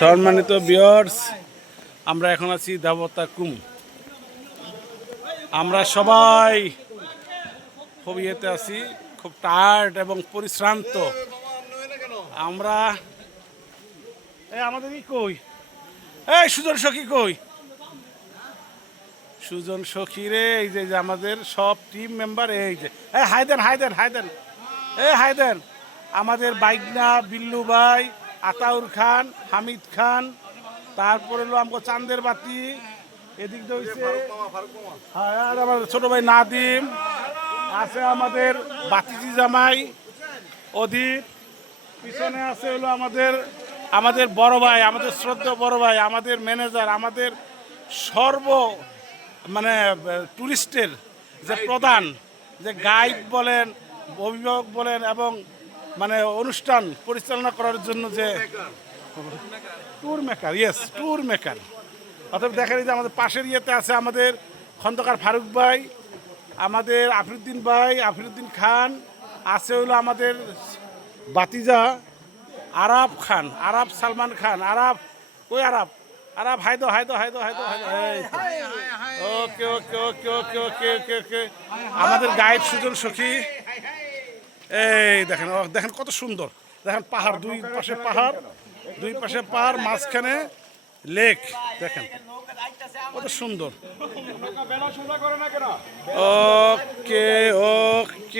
সম্মানিত ভিউয়ার্স, আমরা এখন আছি দেবতা কুম। আমরা সবাই খুব ইয়েতে আছি, খুব টায়ার্ড এবং পরিশ্রান্ত। আমরা আমাদের কই সুজন সখী কই? সুজন সখী রে, এই যে আমাদের সব টিম মেম্বার, এই যে হায়দেন হায়দেন হায়দেন হায়দেন আমাদের বাইকনা বিল্লু ভাই, আতাউর খান, হামিদ খান, তারপরে হলো আমাকে চাঁদের বাতি, এদিক দিয়ে হচ্ছে আর আমাদের ছোট ভাই নাদিম আছে, আমাদের বাতিজি জামাই অধীর, পিছনে আছে হলো আমাদের বড় ভাই, আমাদের শ্রদ্ধা বড় ভাই, আমাদের ম্যানেজার, আমাদের সর্ব মানে টুরিস্টের যে প্রধান, যে গাইড বলেন, অভিভাবক বলেন, এবং মানে অনুষ্ঠান পরিচালনা করার জন্য যে tour maker, yes tour maker. অর্থাৎ দেখেন যে আমাদের পাশের ইয়েতে আছে আমাদের খন্দকার ফারুক ভাই, আমাদের আফিরুদ্দিন ভাই, আফিরুদ্দিন খান, আছে হলো আমাদের বাতিজা আরাব খান, আরাব সালমান খান, আরাব কই আরাব আরাব হায়দো হায়দো হায়দো হায়দো হায়দো। ওকে ওকে ওকে ওকে ওকে ওকে ওকে আমাদের গাইড সুজন সখী। এই দেখেন দেখেন কত সুন্দর, দেখেন পাহাড়, দুই পাশে পাহাড়, দুই পাশে পাহাড়, মাঝখানে লেক, দেখেন কত সুন্দর। ওকে ওকে।